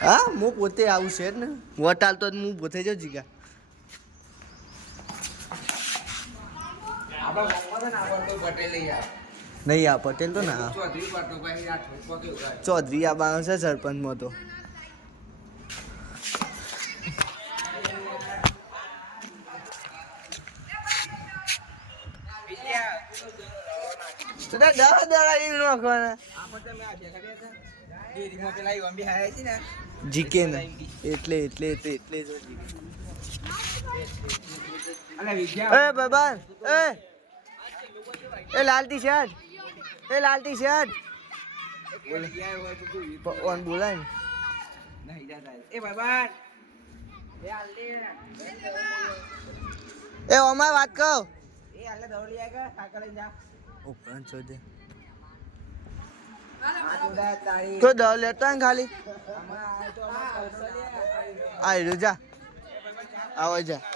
હા હું પોતે આવું છે ને વટાલ તો હું પોતે જ જીગા નહીં આ પટેલ તો ના ચૌધરી આ બાણ છે સરપંચમાં તો જીકે ને એટલે બાબા એ લાલ ટી શર્ટ બોલાય એ ઓમાં વાત કહો તો દવ લેતો ને ખાલી આ જા આવો જા